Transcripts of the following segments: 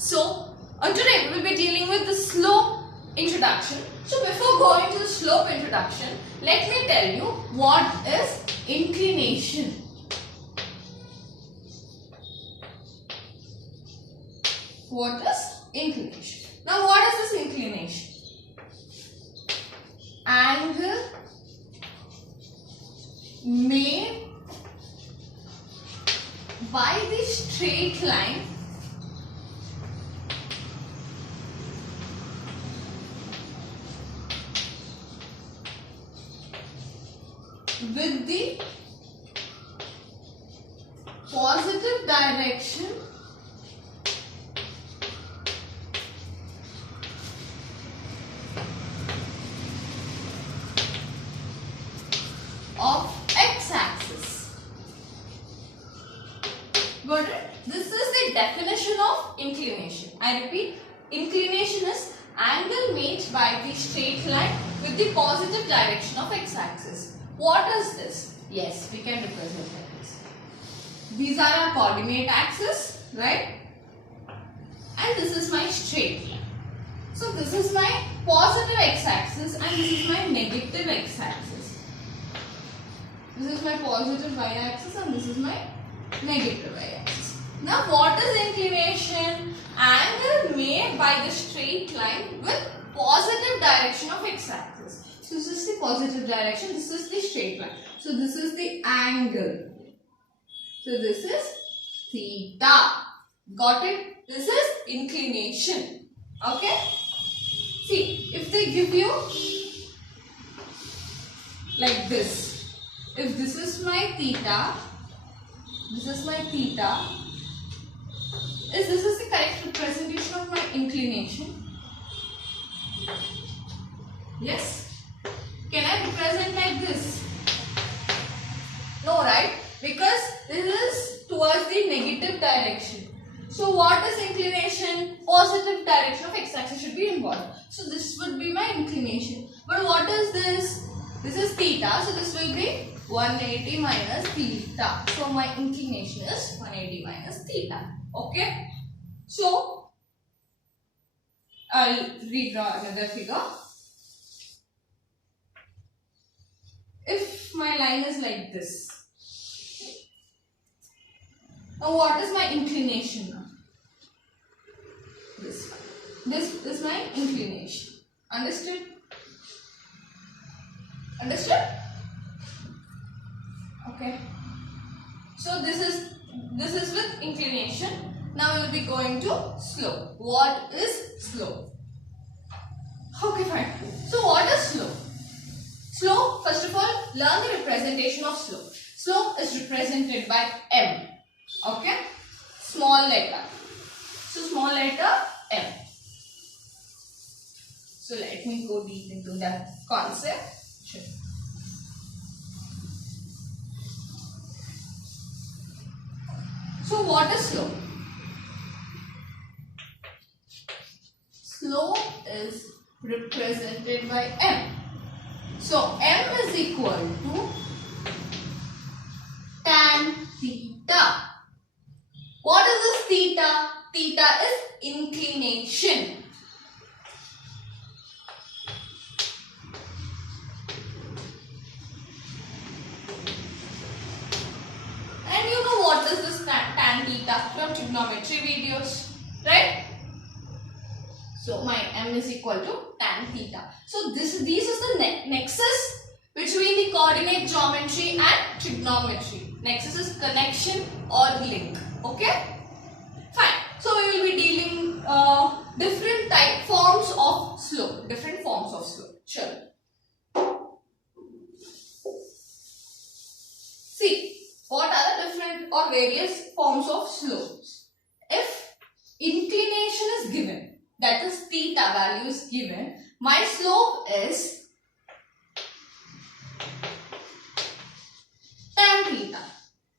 So today we will be dealing with the slope introduction. So before going to the slope introduction, let me tell you what is inclination. What is inclination? Now what is this inclination? Angle made by the straight line with the positive direction of x-axis. Got it? This is the definition of inclination. I repeat, inclination is angle made by the straight line with the positive direction of x-axis. What is this? Yes, we can represent like this. These are our coordinate axis, right? And this is my straight line. So this is my positive x-axis and this is my negative x-axis. This is my positive y-axis and this is my negative y-axis. Now what is inclination? Angle made by the straight line with positive direction of x-axis. So this is the positive direction, this is the straight line. So this is the angle. So this is theta. Got it? This is inclination. Okay? See, if they give you like this. If this is my theta, this is my theta. Is this is the correct representation of my inclination? Yes? Can I represent like this? No, right? Because this is towards the negative direction. So what is inclination? Positive direction of x-axis should be involved. So this would be my inclination. But what is this? This is theta. So this will be 180 minus theta. So my inclination is 180 minus theta. Okay? So I'll redraw another figure. If my line is like this, now what is my inclination now? This one. This is my inclination. Understood? Understood? Okay. So this is with inclination. Now we will be going to slope. What is slope? Okay, fine. So what is slope? Slope, first of all, learn the representation of slope. Slope is represented by m. Okay? Small letter. So small letter m. So let me go deep into that concept. Sure. So what is slope? Slope is represented by m. So m is equal to tan theta. What is this theta? Theta is inclination. And you know what is this tan theta from trigonometry videos, right? So my m is equal to tan theta. So this is the nexus between the coordinate geometry and trigonometry. Nexus is connection or link. Okay? Fine. So we will be dealing different forms of slope. Different forms of slope. Sure. See, what are the different or various forms of slopes? If inclination is given, that is theta value is given, my slope is tan theta.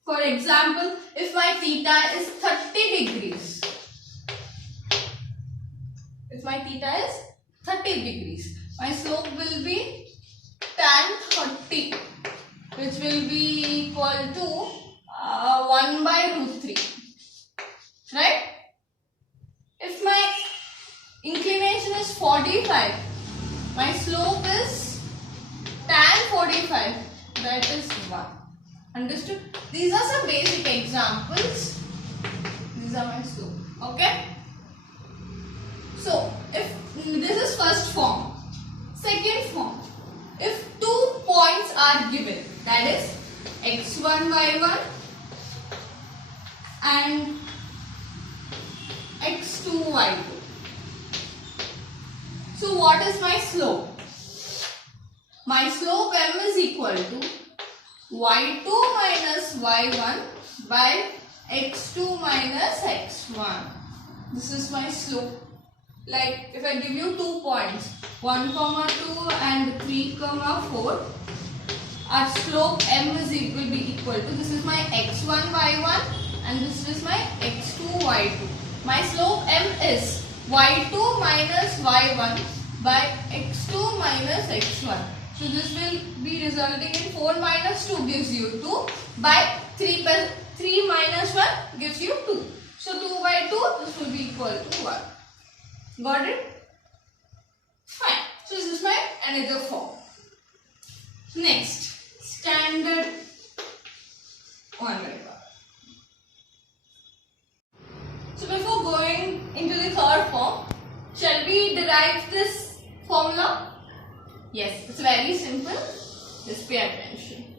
For example, if my theta is 30 degrees, my slope will be tan 30, which will be equal to 1 by root 3, right? If 45. My slope is tan 45. That is 1. Understood? These are some basic examples. These are my slope. Okay? So, if this is first form. Second form. If 2 points are given, that is x1, y1 and x2, y2. So what is my slope? My slope m is equal to y2 minus y1 by x2 minus x1. This is my slope. Like if I give you 2 points, 1, 2 and 3, 4, our slope m will be equal to, this is my x1, y1 and this is my x2, y2. My slope m is y2 minus y1 by x2 minus x1. So this will be resulting in 4 minus 2 gives you 2 by 3 minus 1 gives you 2. So 2 by 2, this will be equal to 1. Got it? Fine. So this is my another form. Next, standard one by one. So before going into the third form, shall we derive this formula? Yes, it's very simple. Just pay attention.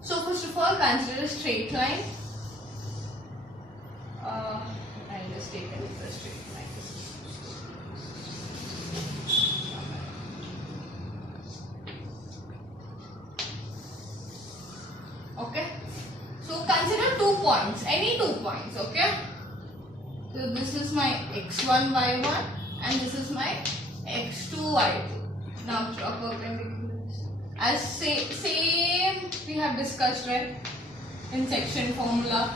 So first of all, consider a straight line. I'll just take a straight line. Okay. So consider 2 points, any 2 points, okay? So this is my x1, y1 and this is my x2, y2. Now draw perpendiculars. As same we have discussed, right, in section formula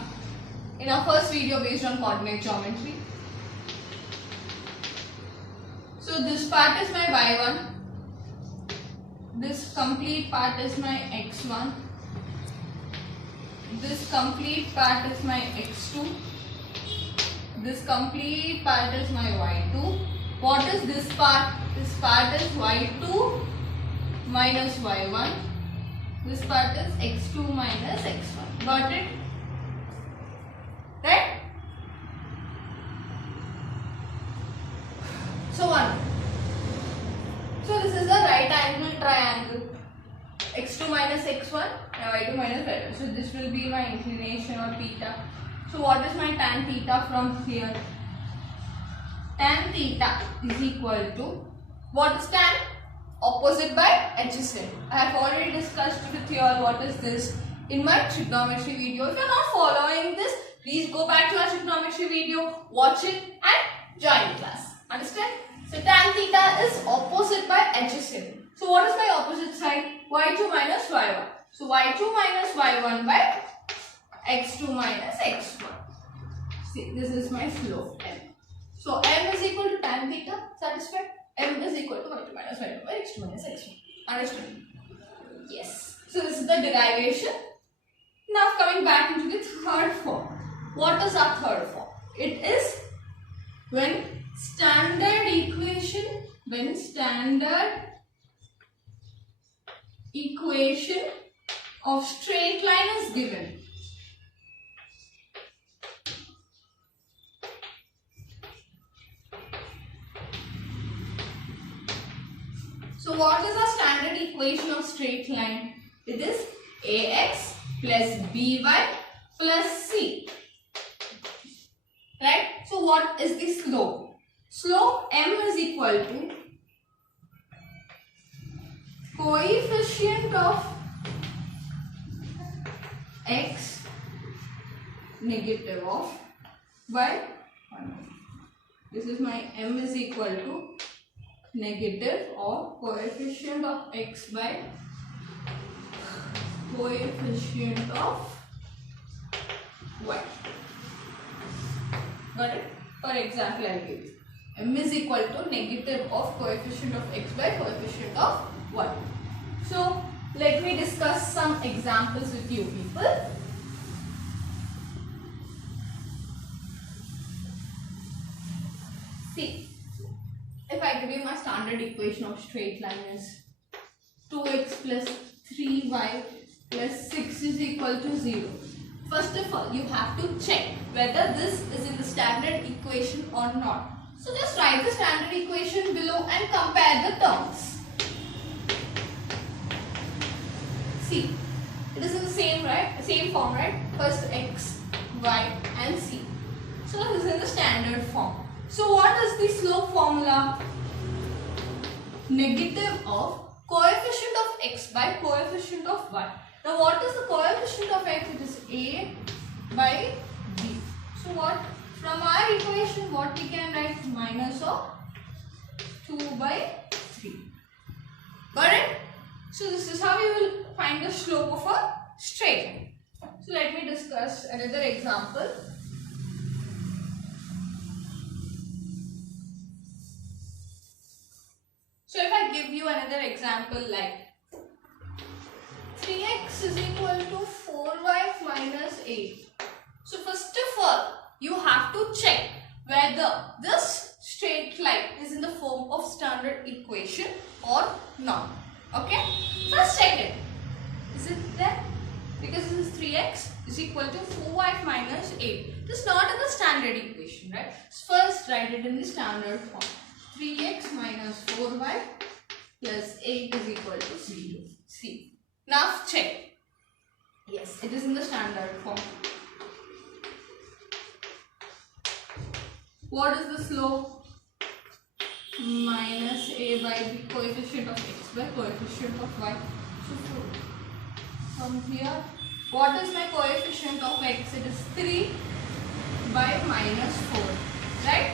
in our first video based on coordinate geometry. So this part is my y1, this complete part is my x1, this complete part is my x2, this complete part is my y2. What is this part? This part is y2 minus y1. This part is x2 minus x1. Got it? Right? So one. So this is a right angle triangle. x2 minus x1 and y2 minus y1. So this will be my inclination or theta. So what is my tan theta from here? Tan theta is equal to, what is tan? Opposite by adjacent. I have already discussed with you all what is this in my trigonometry video. If you are not following this, please go back to our trigonometry video, watch it and join the class. Understand? So tan theta is opposite by adjacent. So what is my opposite side? y2 minus y1. So y2 minus y1 by x2 minus x1. See, this is my slope m. So m is equal to tan theta. Satisfied? M is equal to y2 minus y1 by x2 minus x1. Understood? Yes. So this is the derivation. Now coming back into the third form. What is our third form? It is when standard equation of straight line is given. So what is our standard equation of straight line? It is ax plus by plus c. Right? So what is the slope? Slope m is equal to coefficient of x negative of by 1. This is my m is equal to negative of coefficient of x by coefficient of y. Got it? For example, I will give you m is equal to negative of coefficient of x by coefficient of y. So let me discuss some examples with you people. give you my standard equation of straight line is 2x plus 3y plus 6 is equal to 0. First of all, you have to check whether this is in the standard equation or not. So just write the standard equation below and compare the terms. See, it is in the same form, right? First x, y and c. So this is in the standard form. So what is the slope formula? Negative of coefficient of x by coefficient of y. Now what is the coefficient of x? It is a by b. So what? From our equation, what we can write? Minus of 2 by 3. Got it? So this is how you will find the slope of a straight line. So let me discuss another example. So if I give you another example like 3x is equal to 4y minus 8. So first of all, you have to check whether this straight line is in the form of standard equation or not. Okay? First check it. Is it there? Because this is 3x is equal to 4y minus 8. This is not in the standard equation, right? First write it in the standard form. 3x minus 4y plus 8 is equal to 0. See. Now check. Yes, it is in the standard form. What is the slope? Minus a by b, coefficient of x by coefficient of y. So from here, what is my coefficient of x? It is 3 by minus 4. Right?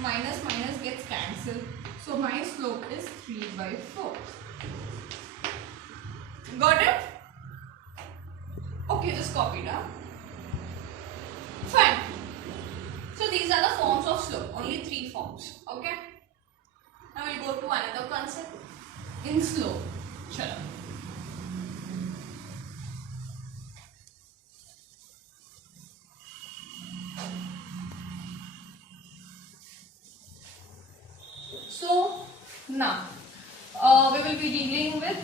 Minus minus gets cancelled. So my slope is 3 by 4. Got it? Okay, just copy down. Fine. So these are the forms of slope. Only 3 forms. Okay? Now we'll go to another concept. In slope. Chalo. So now we will be dealing with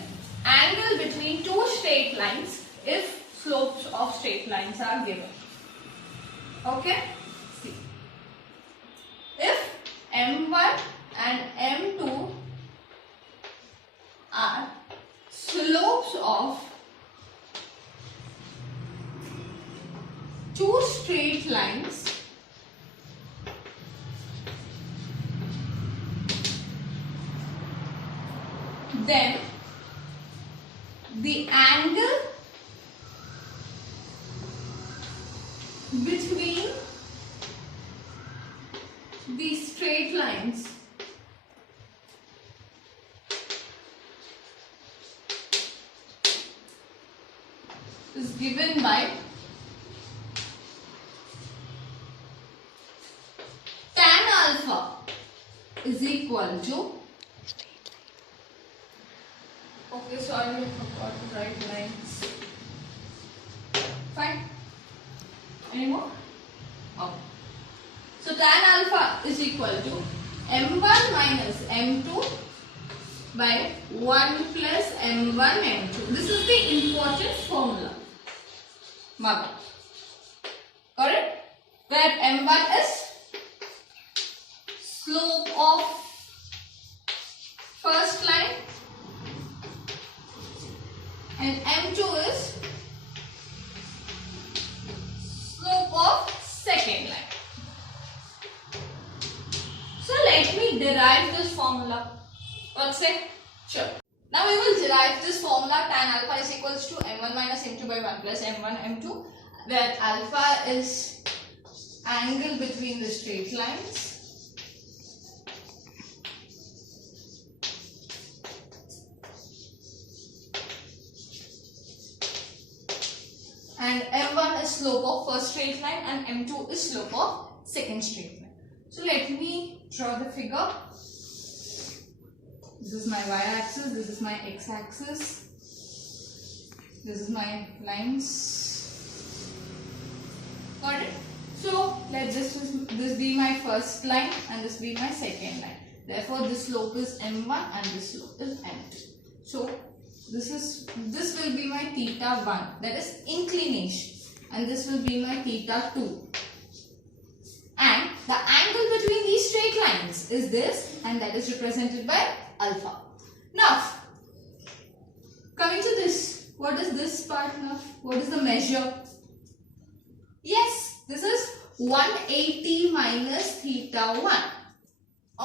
angle between two straight lines if slopes of straight lines are given. Okay? See. If M1 and M2 are slopes of two straight lines, then the angle between the straight lines is given by tan alpha is equal to, okay, so I forgot to write lines. Fine. Any more? Okay. So tan alpha is equal to m1 minus m2 by 1 plus m1 m2. This is the important formula. Got it? Where m1 is slope of first line and m2 is slope of second line. So let me derive this formula. What's it? Sure. Now we will derive this formula. Tan alpha is equals to m1 minus m2 by 1 plus m1 m2, where alpha is angle between the straight lines and m1 is slope of first straight line and m2 is slope of second straight line. So let me draw the figure. This is my y-axis, this is my x-axis, this is my lines. Got it? So let this be my first line and this be my second line. Therefore, this slope is m1 and this slope is m2. So, this will be my theta 1, that is inclination, and this will be my theta 2. And the angle between these straight lines is this, and that is represented by alpha. Now, coming to this, what is this part now? What is the measure? Yes, this is 180 minus theta 1.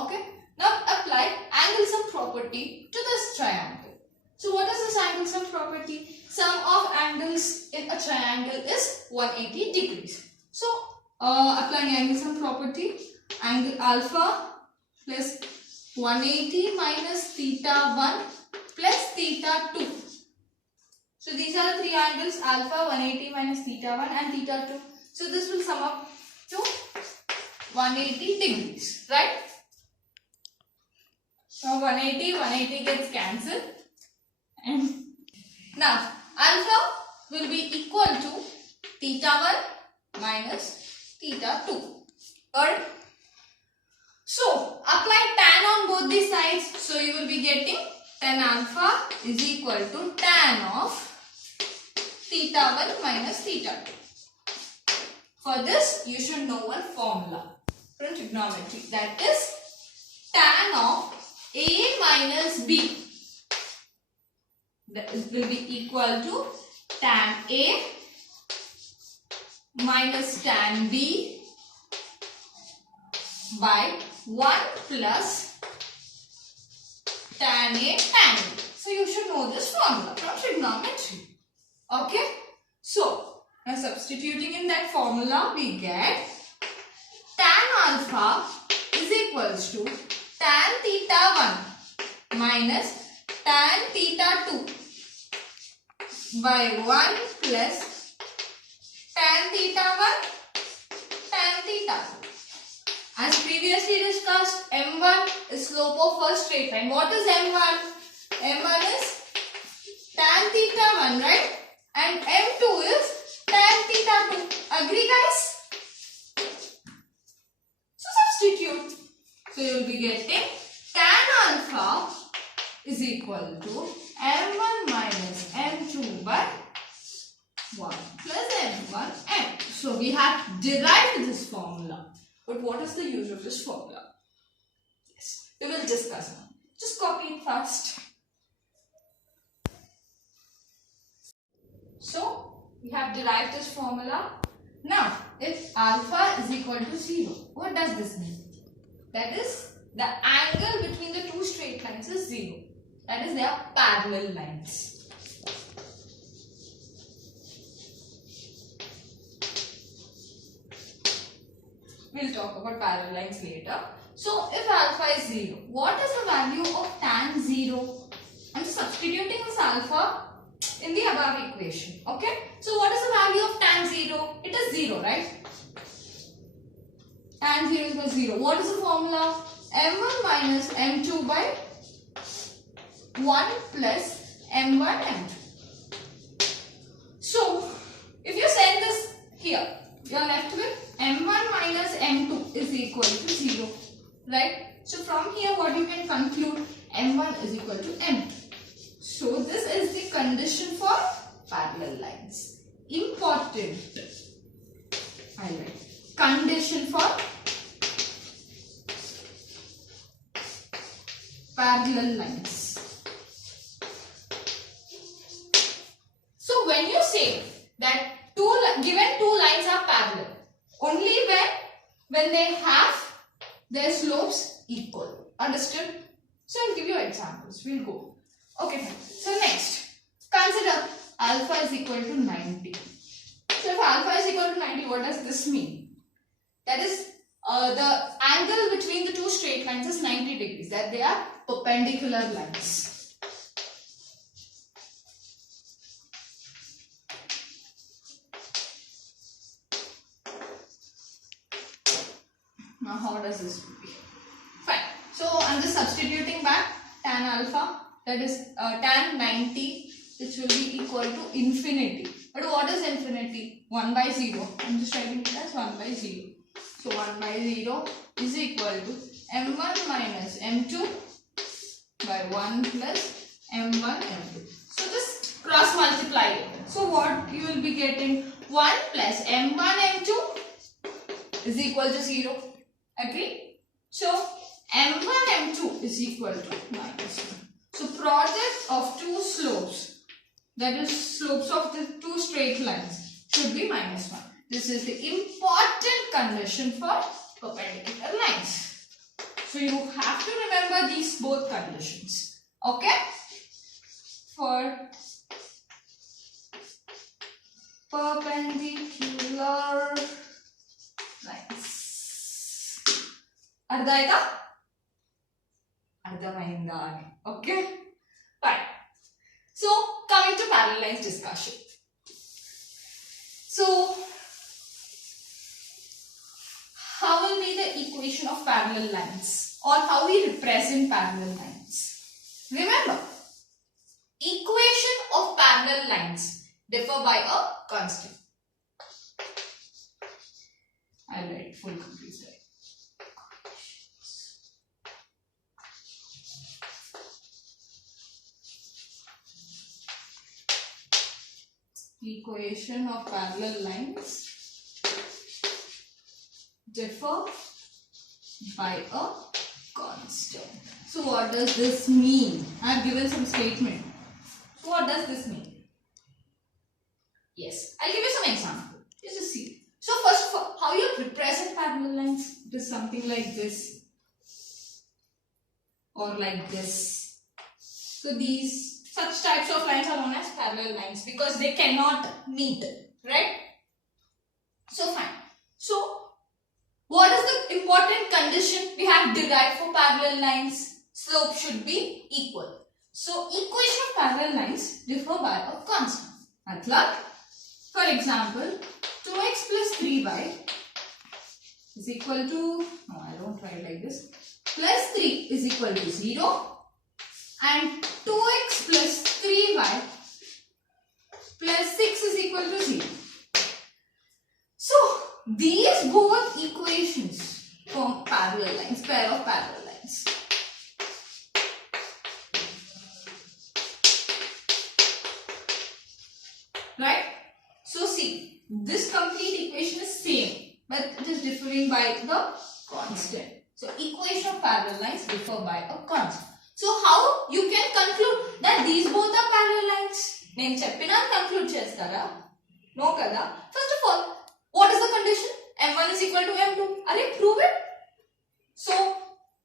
Okay. Now apply angle sum property to this triangle. So what is this angle sum property? Sum of angles in a triangle is 180 degrees. So applying angle sum property, angle alpha plus 180 minus theta 1 plus theta 2. So these are the three angles, alpha, 180 minus theta 1 and theta 2. So this will sum up to 180 degrees, right? So 180 gets cancelled. And now alpha will be equal to theta 1 minus theta 2. Got it? So apply tan on both the sides. So you will be getting tan alpha is equal to tan of theta 1 minus theta 2. For this, you should know one formula from trigonometry, that is tan of A minus B. That will be equal to tan A minus tan B by 1 plus tan A tan B. So you should know this formula from trigonometry. Okay. So now substituting in that formula, we get tan alpha is equals to tan theta 1 minus tan theta 2 by 1 plus tan theta 1 tan theta 2. As previously discussed, m1 is slope of first straight line. What is m1? m1 is tan theta 1, right? And m2 is tan theta 2. Agree, guys? So substitute. So you will be getting tan alpha is equal to m1 minus m2 by 1 plus m1 m. So we have derived this formula. But what is the use of this formula? Yes, we will discuss now. Just copy it fast. So we have derived this formula. Now, if alpha is equal to 0, what does this mean? That is, the angle between the two straight lines is 0. That is, they are parallel lines. We'll talk about parallel lines later. So, if alpha is 0, what is the value of tan 0? I'm just substituting this alpha in the above equation. Okay. So, what is the value of tan 0? It is 0, right? Tan 0 is equal to 0. What is the formula? m1 minus m2 by 1 plus m1 m2. So, if you send this here, you are left with m1 minus m2 is equal to 0, right? So from here what you can conclude, m1 is equal to m2. So this is the condition for parallel lines. Important. Highlight. Condition for parallel lines. So when you say that given two lines are parallel, only when they have their slopes equal. Understood? So I'll give you examples. We'll go. Okay. So next, consider alpha is equal to 90. So if alpha is equal to 90, what does this mean? That is, the angle between the two straight lines is 90 degrees. That they are perpendicular lines. Now how does this be? Fine. So I'm just substituting back tan alpha, that is tan 90, which will be equal to infinity. But what is infinity? 1 by 0. I'm just writing it as 1 by 0. So 1 by 0 is equal to m1 minus m2 by 1 plus m1 m2. So just cross multiply it. So what you will be getting? 1 plus m1 m2 is equal to 0. Agree? So m1 m2 is equal to minus 1. So product of two slopes, that is slopes of the two straight lines, should be minus 1. This is the important condition for perpendicular lines. So you have to remember these both conditions. Okay? For perpendicular lines. Ardhaita? Ardhamainda. Okay? Fine. So, coming to parallel lines discussion. So, how will be the equation of parallel lines, or how we represent parallel lines? Remember, equation of parallel lines differ by a constant. I'll write it full complete. Equation of parallel lines differ by a constant. So what does this mean? I have given some statement. So what does this mean? Yes, I'll give you some example. Just see. So first of all, how you represent parallel lines? It is something like this or like this. So these such types of lines are known as parallel lines because they cannot meet, right? So fine. So what is the important condition we have derived for parallel lines? Slope should be equal. So equation of parallel lines differ by a constant. Matlab, for example, 2x plus 3y is equal to, no, I don't write like this, plus 3 is equal to 0 and 2x plus 3y plus 6 is equal to 0. So these both equations form parallel lines, pair of parallel lines. Right? So see, this complete equation is same, but it is differing by the constant. So equation of parallel lines differ by a constant. So how you can conclude that these both are parallel lines? Nenu cheppina conclude chestara? No kada. First of all, what is the condition? M1 is equal to M2. Are prove it? So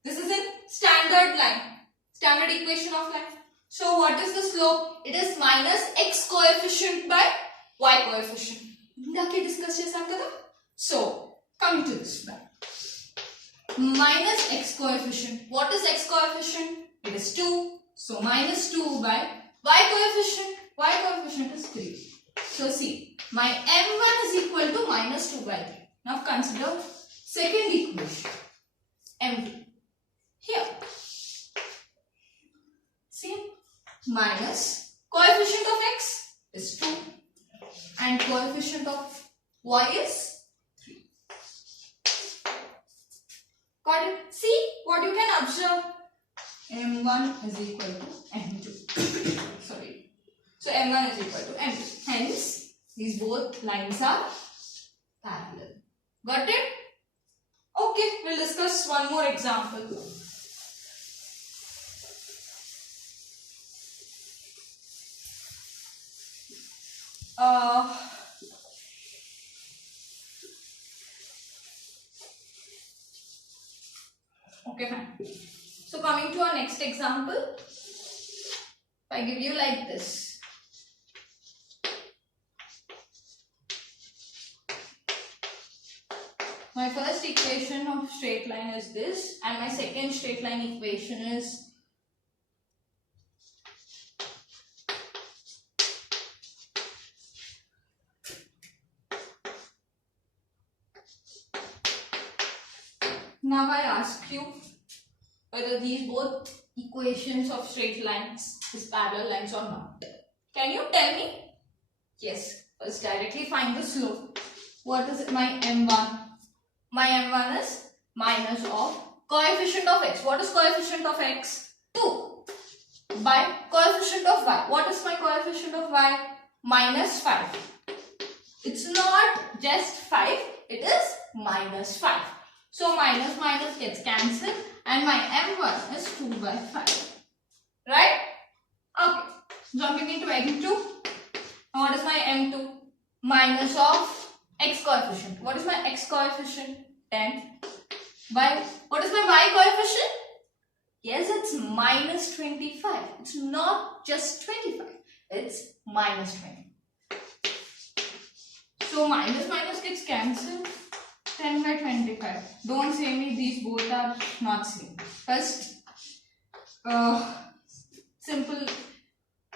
this is a standard line, standard equation of line. So what is the slope? It is minus x coefficient by y coefficient. Indake discuss chesam kada? So coming to this one. Minus x coefficient. What is x coefficient? It is 2. So minus 2 by y coefficient. Y coefficient is 3. So see, my m1 is equal to minus 2 by 3. Now consider second equation. M2. Here. See, minus coefficient of x is 2 and coefficient of y is 3. Got it? See what you can observe. M1 is equal to M2. Sorry. So M1 is equal to M2. Hence, these both lines are parallel. Got it? Okay, we'll discuss one more example. Okay, fine. So coming to our next example, if I give you like this. My first equation of straight line is this and my second straight line equation is now I ask you whether these both equations of straight lines is parallel lines or not. Can you tell me? Yes. First directly find the slope. What is it? My M1. My M1 is minus of coefficient of x. What is coefficient of x? 2. By coefficient of y. What is my coefficient of y? Minus 5. It's not just 5, it is minus 5. So minus minus gets cancelled and my m1 is 2 by 5. Right? Okay. Jumping into m2. Now what is my m2? Minus of x coefficient. What is my x coefficient? 10 by, what is my y coefficient? Yes, it's minus 25. It's not just 25. It's minus 20. So minus minus gets cancelled. 10 by 25. Don't say me these both are not same. First,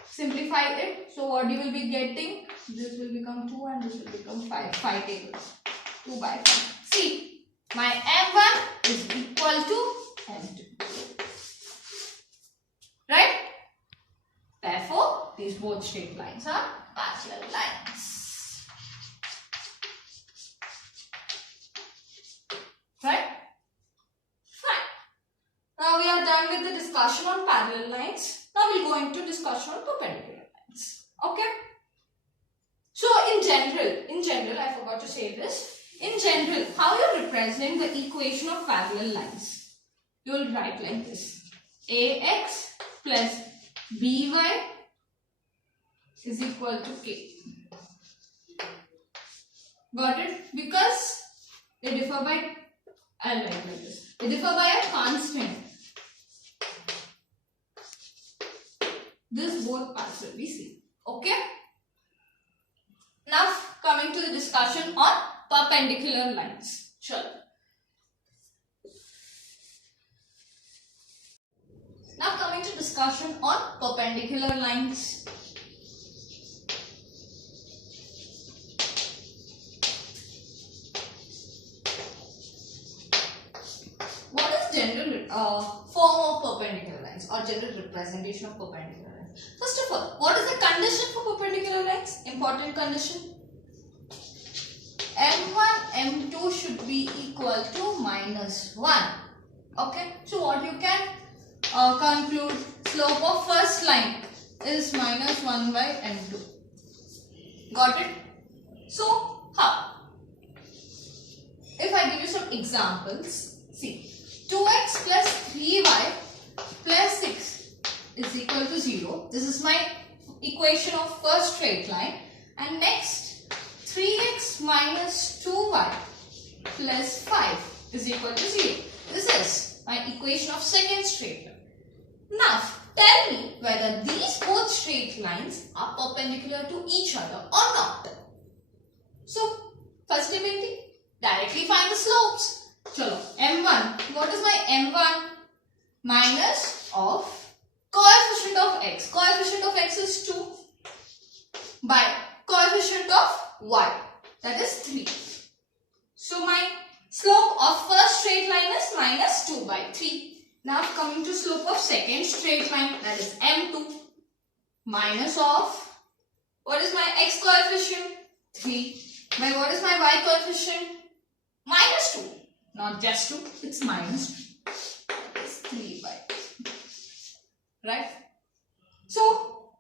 simplify it. So what you will be getting? This will become 2 and this will become 5. 5 tables. 2 by 5. See, my m1 is equal to m2. Right? Therefore, these both straight lines are parallel lines. Right? Fine. Now we are done with the discussion on parallel lines. Now we'll go into discussion on perpendicular lines. Okay? So in general, I forgot to say this. In general, how you represent the equation of parallel lines? You will write like this. Ax plus by is equal to k. Got it? Because they differ by, I'll write like this. They differ by a constant. This both parts will be same. Okay? Now coming to the discussion on perpendicular lines. Sure. Now coming to discussion on perpendicular lines. What is general form of perpendicular lines or general representation of perpendicular lines? First of all, what is the condition for perpendicular lines? Important condition. m1, m2 should be equal to minus 1. Okay, so what you can conclude, slope of first line is minus 1 by m2. Got it? So, how? If I give you some examples, see, 2x plus 3y plus 6 is equal to 0. This is my equation of first straight line. And next, 3x minus 2y plus 5 is equal to 0. This is my equation of second straight line. Now, tell me whether these both straight lines are perpendicular to each other or not. So, first ability, directly find the slopes. Chalo, m1, what is my m1? Minus of coefficient of x. Coefficient of x is 2 by coefficient of y, that is 3. So, my slope of first straight line is minus 2 by 3. Now coming to slope of second straight line, that is m2 minus of, what is my x coefficient? 3. By what is my y coefficient? Minus 2. Not just 2, it's minus 2. It's 3 by 2. Right? So,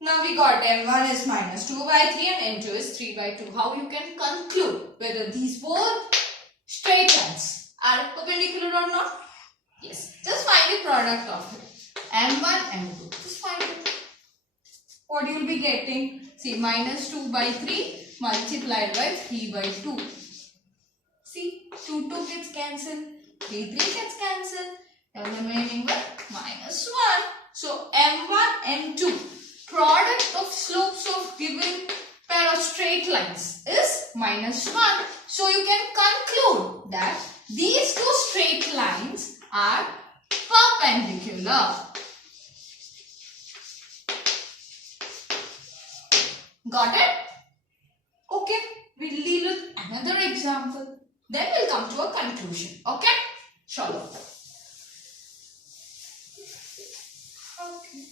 now we got m1 is minus 2 by 3 and m2 is 3 by 2. How you can conclude whether these both straight lines are perpendicular or not? Yes, just find the product of it. m1, m2. Just find it. What you will be getting? See, minus 2 by 3 multiplied by 3 by 2. See, 2 gets cancelled. 3 gets cancelled. And remaining with minus 1. So, m1, m2. Product of slopes of given pair of straight lines is minus 1. So, you can conclude that these two straight lines are perpendicular. Got it? Okay, we'll deal with another example. Then we'll come to a conclusion. Okay? Shalom. Okay.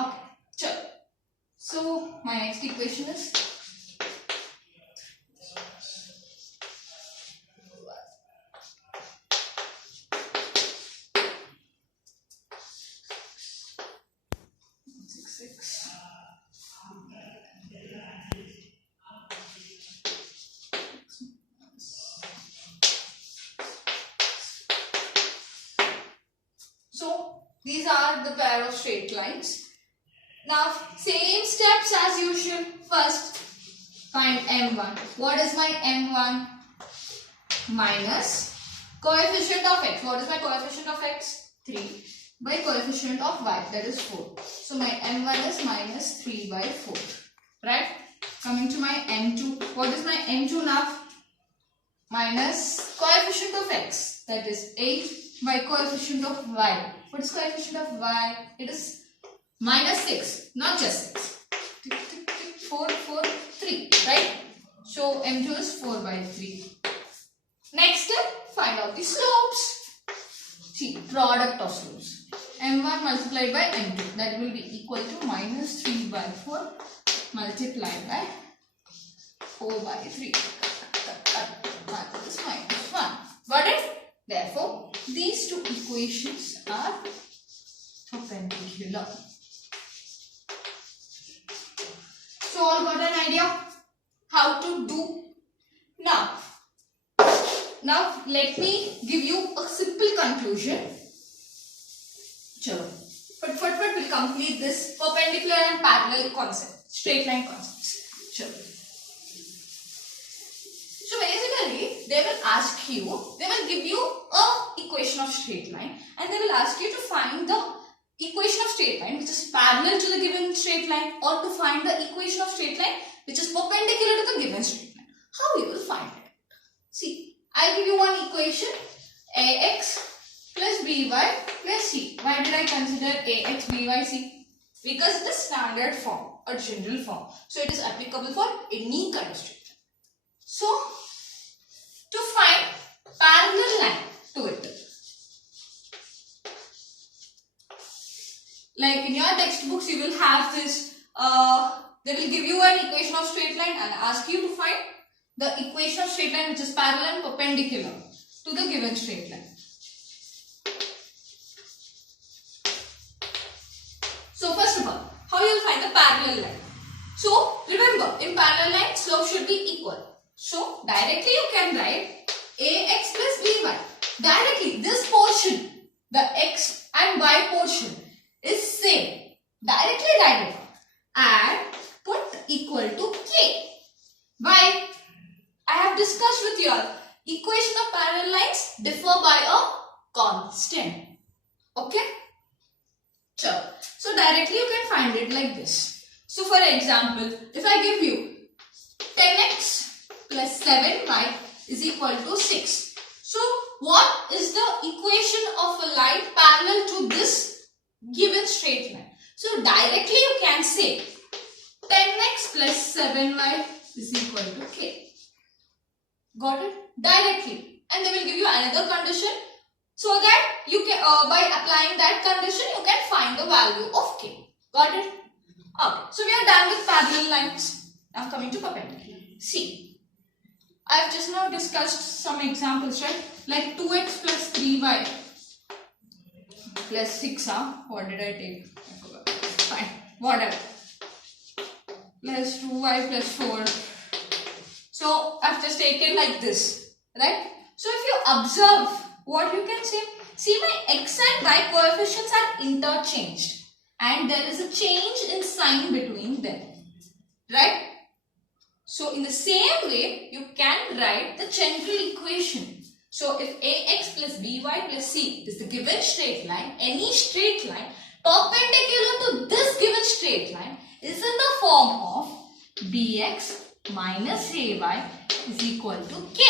Okay, sure. my next equation is these are the pair of straight lines. Now, same steps as usual. First, find m1. What is my m1? Minus coefficient of x. What is my coefficient of x? 3 by coefficient of y, that is 4. So, my m1 is minus 3 by 4. Right? Coming to my m2. What is my m2 now? Minus coefficient of x, that is 8 by coefficient of y. What is coefficient of y? It is minus 6, not just 6. 4, 4, 3, right? So m2 is 4 by 3. Next step, find out the slopes. See, product of slopes. m1 multiplied by m2, that will be equal to minus 3 by 4 multiplied by 4 by 3. This is minus 1. Got it? Therefore, these two equations are perpendicular. So, all got an idea how to do? Now let me give you a simple conclusion. Chalo. But we'll complete this perpendicular and parallel concept, straight line concepts. Chalo. So basically, they will give you a equation of straight line and they will ask you to find the equation of straight line which is parallel to the given straight line or to find the equation of straight line which is perpendicular to the given straight line. How you will find it? See, I'll give you one equation, ax plus by plus c. Why did I consider ax, by, c? Because it is standard form or general form. So it is applicable for any kind of straight line. So, to find parallel line to it. Like in your textbooks, you will have this, they will give you an equation of straight line and ask you to find the equation of straight line which is parallel and perpendicular to the given straight line. So first of all, how you will find the parallel line? So remember, in parallel line, slope should be equal. So directly you can write ax plus by. Directly this portion, the x and y portion is same. Directly write it and put equal to k. Why? I have discussed with you all, equation of parallel lines differ by a constant. Okay? Sure. So directly you can find it like this. So for example, if I give you 10x plus 7y is equal to 6. So what is the equation of a line parallel to this given straight line? So directly you can say 10x plus 7y is equal to k. Got it? Directly. And they will give you another condition so that you can, by applying that condition, you can find the value of k. Got it? Okay. So we are done with parallel lines. Now coming to perpendicular. See, I have just now discussed some examples, right? Like 2x plus 3y plus 6. What did I take? I forgot. Fine. Whatever. Plus 2y plus 4. So I've just taken like this, right? So if you observe, what you can say, see my x and y coefficients are interchanged and there is a change in sign between them, right? So in the same way, you can write the general equation. So if ax plus by plus c is the given straight line, any straight line perpendicular to this given straight line is in the form of bx minus ay is equal to k.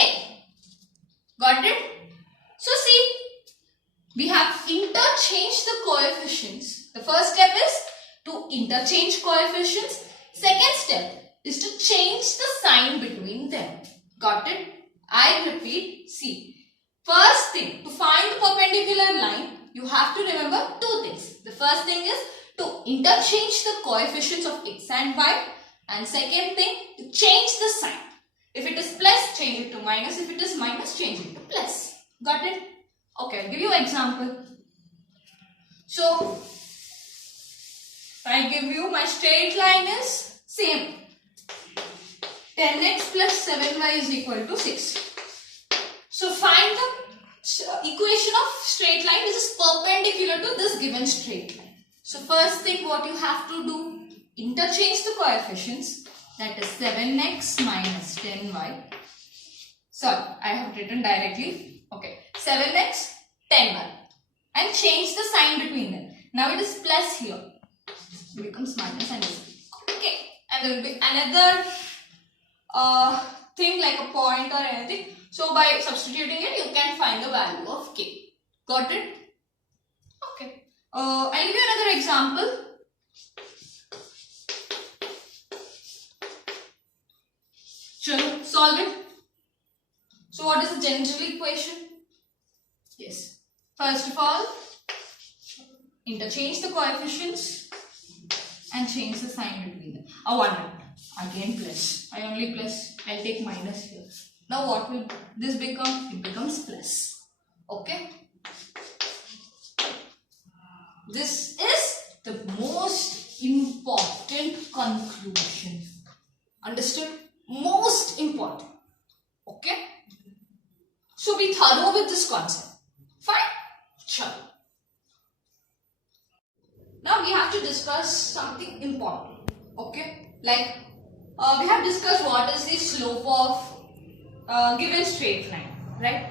Got it? So see, we have interchanged the coefficients. The first step is to interchange coefficients. Second step is to change the sign between them. Got it? I repeat, see, first thing, to find the perpendicular line, you have to remember two things. The first thing is to interchange the coefficients of x and y. And second thing, to change the sign. If it is plus, change it to minus. If it is minus, change it to plus. Got it? Okay, I'll give you an example. So, I give you my straight line is same. 10x plus 7y is equal to 6. So, find the equation of straight line which is perpendicular to this given straight line. So, first thing what you have to do, interchange the coefficients, that is 7x minus 10y. Sorry, I have written directly. Okay, 7x, 10y. And change the sign between them. Now it is plus here. It becomes minus and this. Okay, and there will be another thing like a point or anything. So by substituting it, you can find the value of k. Got it? Okay. I'll give you another example. Shall solve it? So what is the general equation? Yes. First of all, interchange the coefficients and change the sign between them. A 1 again plus. I only plus. I'll take minus here. Now what will this become? It becomes plus. Okay. This is the most important conclusion. Understood? Most important. Okay. So be thorough with this concept. Fine. Sure. Now we have to discuss something important. Okay. Like we have discussed what is the slope of given straight line. Right?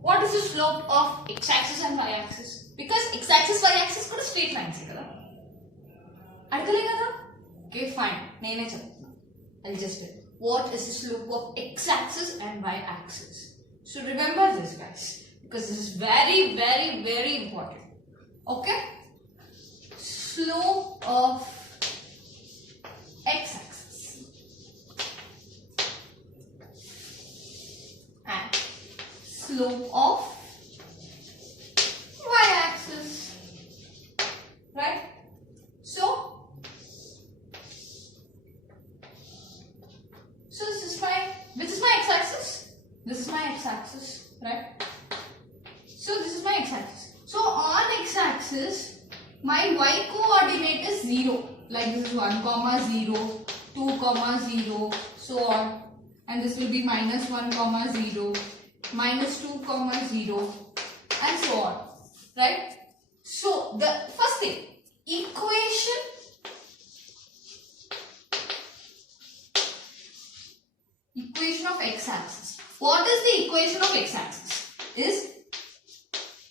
What is the slope of x-axis and y-axis? Because x-axis, y-axis are straight lines. Okay, fine. I'll just tell. What is the slope of x-axis and y-axis? So remember this, guys, because this is very, very, very important. Okay? Slope of x-axis and slope of y-axis. Right? So this is my x-axis. This is my x-axis, right? So this is my x-axis. So on x-axis, my y coordinate is 0. Like this is 1, 0, 2, 0, so on. And this will be minus 1, 0, minus 2, 0, and so on. Right? So the first thing, equation of x-axis. What is the equation of x-axis? Is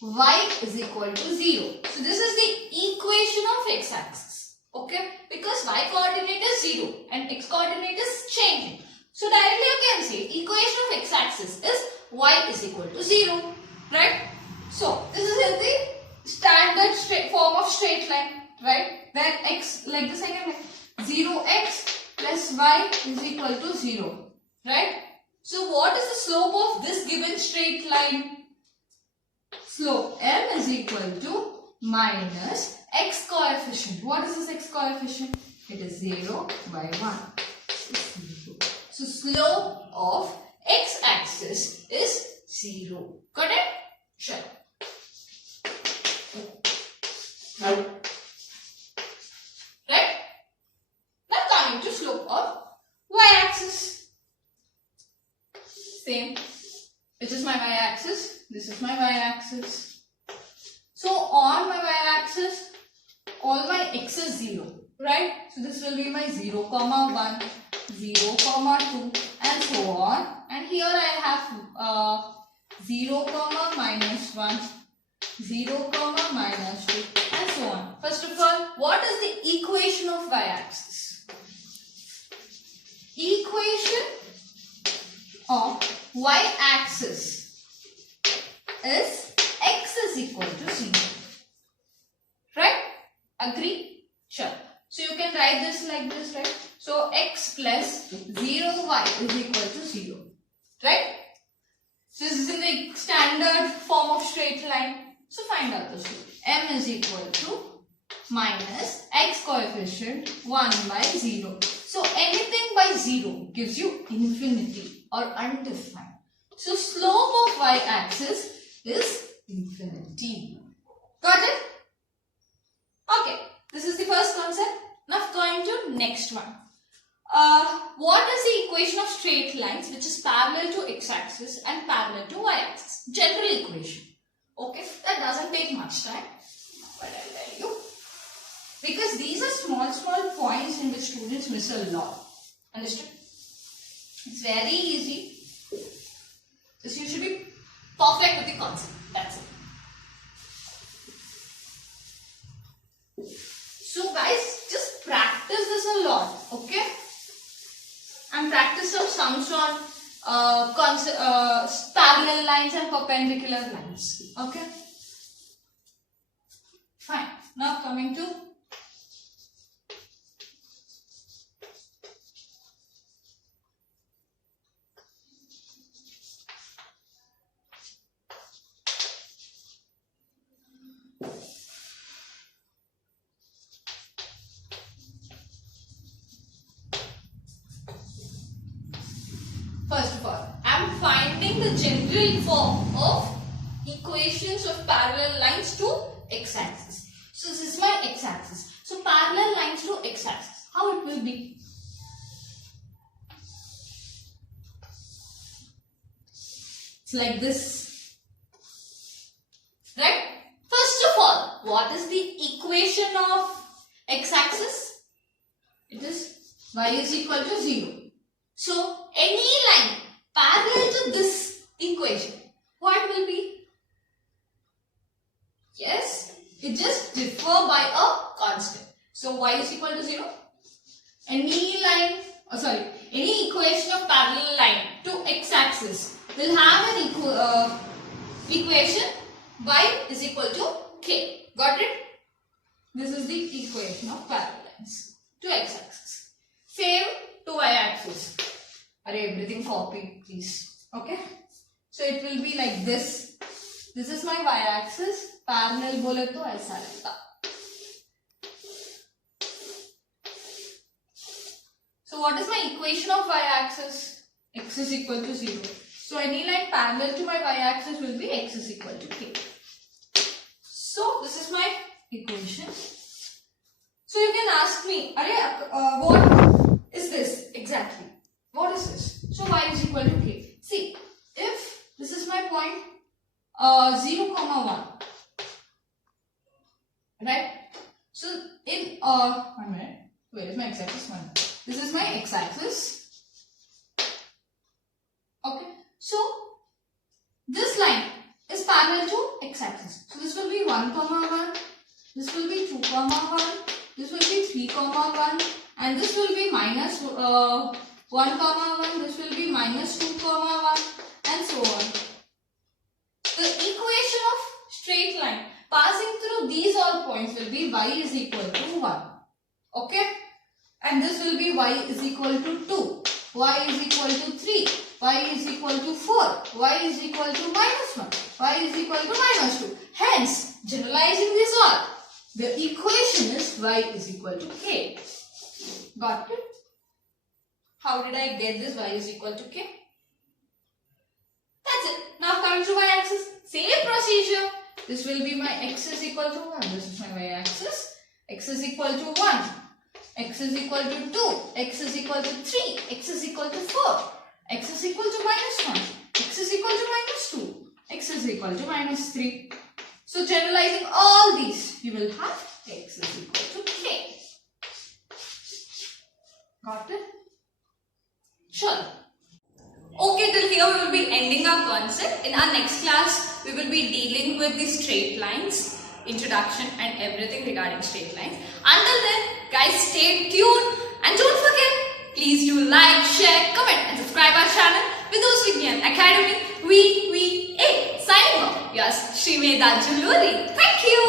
y is equal to 0. So this is the equation of x-axis. Okay? Because y coordinate is 0 and x coordinate is changing. So directly you can say equation of x-axis is y is equal to 0. Right? So this is in the standard form of straight line. Right? Then x, like this I can write 0x plus y is equal to 0. Right? So what is the slope of this given straight line? Slope m is equal to minus x coefficient. What is this x coefficient? It is 0 by 1. So slope of x-axis is 0. Got it? Sure. Right? Now coming to slope of y-axis. Same. Which is my y-axis? This is my y-axis. So on my y-axis, all my x is 0. Right? So this will be my 0, 1, 0, 2 and so on. And here I have 0, minus 1, 0, minus 2 and so on. First of all, what is the equation of y-axis? Equation of y-axis is x is equal to 0. Right? Agree? Sure. So you can write this like this, right? So x plus 0y is equal to 0. Right? So this is in the standard form of straight line. So find out the slope. M is equal to minus x coefficient 1 by 0. So anything by 0 gives you infinity or undefined. So slope of y-axis is infinity. Got it? Okay, this is the first concept. Now going to next one. What is the equation of straight lines which is parallel to x-axis and parallel to y-axis? General equation. Okay, that doesn't take much time, but I'll tell you. Because these are small points in which students miss a lot. Understood? It's very easy. Just you should be perfect with the concept. That's it. So guys, just practice this a lot. Okay? And practice some sums on parallel lines and perpendicular lines. Okay? Fine. Now coming to first of all, I am finding the general form of equations of parallel lines to x-axis. So this is my x-axis. So parallel lines to x-axis. How it will be? It's like this. Right? First of all, what is the equation of x-axis? It is y is equal to 0. So, any line parallel to this equation, what will be? Yes, it just differ by a constant. So, y is equal to 0. Any line, any equation of parallel line to x-axis will have an equation y is equal to k. Got it? This is the equation of parallel lines to x-axis. Same to y-axis. Everything copy, please. Okay? So it will be like this. This is my y-axis. Parallel bole to aisa रहता. So what is my equation of y-axis? X is equal to 0. So any line parallel to my y-axis will be x is equal to k. So this is my equation. So you can ask me, what is this exactly? What is this? So y is equal to k. See, if this is my point 0, 1, right? So in 1 minute, where is my x-axis? 1. This is my x-axis. Okay. So this line is parallel to x-axis. So this will be 1, 1. This will be 2, 1. This will be 3, 1. And this will be minus 1, 1, this will be minus 2, 1, and so on. The equation of straight line passing through these all points will be y is equal to 1. Okay? And this will be y is equal to 2, y is equal to 3, y is equal to 4, y is equal to minus 1, y is equal to minus 2. Hence, generalizing this all, the equation is y is equal to k. Got it? How did I get this y is equal to k? That's it. Now coming to y-axis, same procedure. This will be my x is equal to 1. This is my y-axis. X is equal to 1. X is equal to 2. X is equal to 3. X is equal to 4. X is equal to minus 1. X is equal to minus 2. X is equal to minus 3. So generalizing all these, you will have x is equal to k. Got it? Sure. Okay, till here we will be ending our concept. In our next class, we will be dealing with the straight lines, introduction and everything regarding straight lines. Until then, guys, stay tuned and don't forget, please do like, share, comment and subscribe our channel Vidus Vigyan Academy. We signing off. Yours, Srimeda Juluri. Thank you.